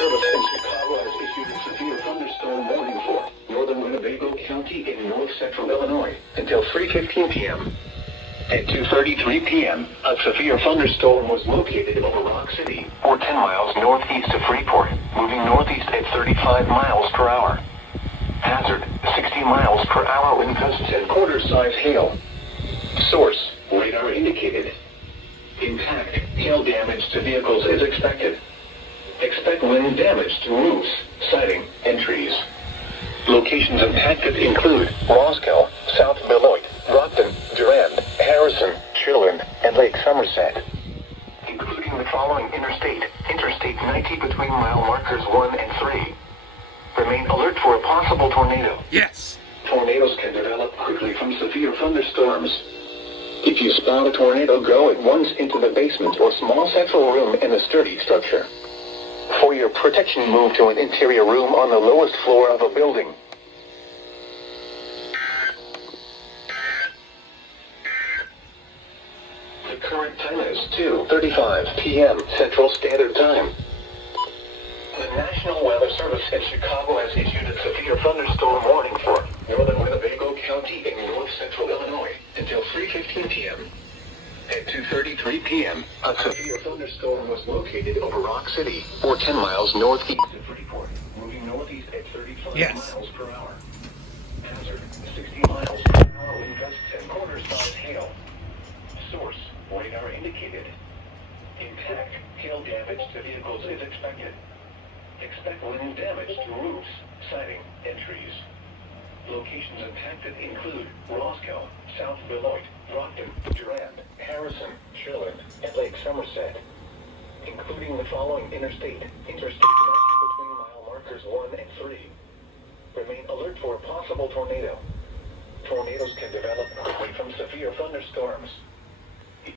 Service in Chicago has issued a severe thunderstorm warning for northern Winnebago County in north central Illinois until 3:15 p.m. At 2:33 p.m., a severe thunderstorm was located over Rock City, or 10 miles northeast of Freeport, moving northeast at 35 miles per hour. Hazard, 60 miles per hour wind gusts and quarter-size hail. Source, radar indicated. Impact, hail damage to vehicles is expected. Expect wind damage to roofs, siding, and trees. Locations impacted include Roscoe, South Beloit, Brockton, Durand, Harrison, Chilton, and Lake Somerset. Including the following Interstate 90 between mile markers 1 and 3. Remain alert for a possible tornado. Yes! Tornadoes can develop quickly from severe thunderstorms. If you spot a tornado, go at once into the basement or small central room in a sturdy structure. For your protection, move to an interior room on the lowest floor of a building. The current time is 2:35 p.m. Central Standard Time. The National Weather Service in Chicago has issued a severe thunderstorm warning for northern Winnebago County in north central Illinois until 3:15 p.m. At 2:33 p.m., a severe thunderstorm was located over Rock City, or 10 miles northeast of Freeport, moving northeast at 35 miles per hour. Hazard, 60 miles per hour wind gusts and quarter-size hail. Source, radar indicated. Impact, hail damage to vehicles is expected. Expect wind damage to roofs, siding, and trees. Locations impacted include Roscoe, South Beloit, Brockton, Durand, Harrison, Chilton, and Lake Somerset. Including the following Interstate 90 between mile markers 1 and 3. Remain alert for a possible tornado. Tornadoes can develop quickly from severe thunderstorms.